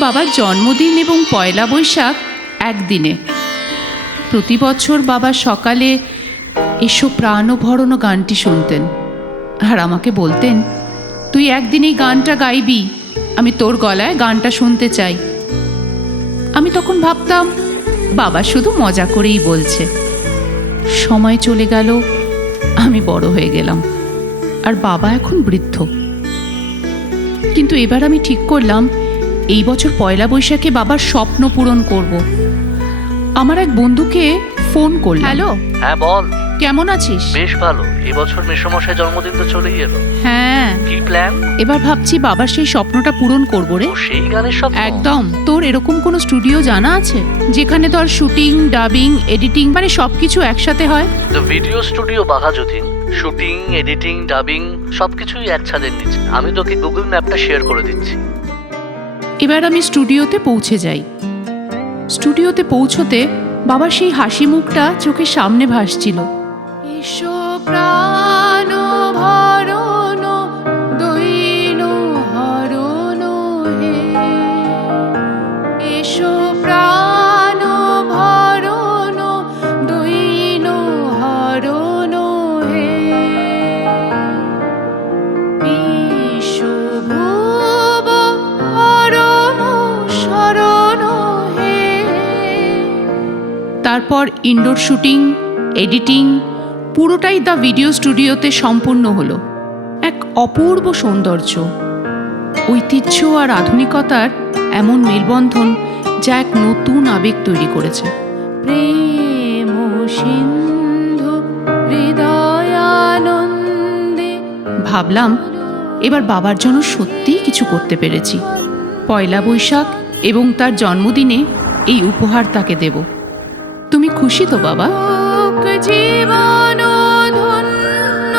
বাবার জন্মদিন এবং পয়লা বৈশাখ একদিনে। প্রতি বছর বাবা সকালে এসো প্রাণভরণ গানটি শুনতেন আর আমাকে বলতেন, তুই একদিন এই গানটা গাইবি, আমি তোর গলায় গানটা শুনতে চাই। আমি তখন ভাবতাম, বাবা শুধু মজা করেই বলছে। সময় চলে গেল, আমি বড় হয়ে গেলাম আর বাবা এখন বৃদ্ধ। কিন্তু এবার আমি ঠিক করলাম এই বছর পয়লা বৈশাখে বাবার স্বপ্ন পূরণ করব। আমার এক বন্ধুকে ফোন করলাম। হ্যালো। হ্যাঁ বল। কেমন আছিস? বেশ ভালো। এবছর মেসমশাই জন্মদিন তো চলেই এলো। হ্যাঁ। কি প্ল্যান এবার ভাবছি বাবার সেই স্বপ্নটা পূরণ করব রে। ও সেই গানের সব একদম। তোর এরকম কোনো স্টুডিও জানা আছে? যেখানে তোর শুটিং ডাবিং এডিটিং মানে সবকিছু একসাথে হয়? The video studio Baghajatin. Shooting editing dubbing সবকিছুই এক ছাদের নিচে আমি তোকে গুগল ম্যাপটা শেয়ার করে দিচ্ছি। এবার আমি স্টুডিওতে পৌঁছে যাই। স্টুডিওতে পৌঁছতে বাবা সেই হাসি মুখটা চোখের সামনে ভাসছিল। এসো প্রাণ তারপর ইনডোর শুটিং এডিটিং পুরোটাই দ্য ভিডিও স্টুডিওতে সম্পূর্ণ হলো। এক অপূর্ব সৌন্দর্য, ঐতিহ্য আর আধুনিকতার এমন মেলবন্ধন যা এক নতুন আবেগ তৈরি করেছে। ভাবলাম এবার বাবার জন্য সত্যিই কিছু করতে পেরেছি। পয়লা বৈশাখ এবং তার জন্মদিনে এই উপহার তাকে দেব। তুমি খুশি তো বাবা? জীবন ধন্য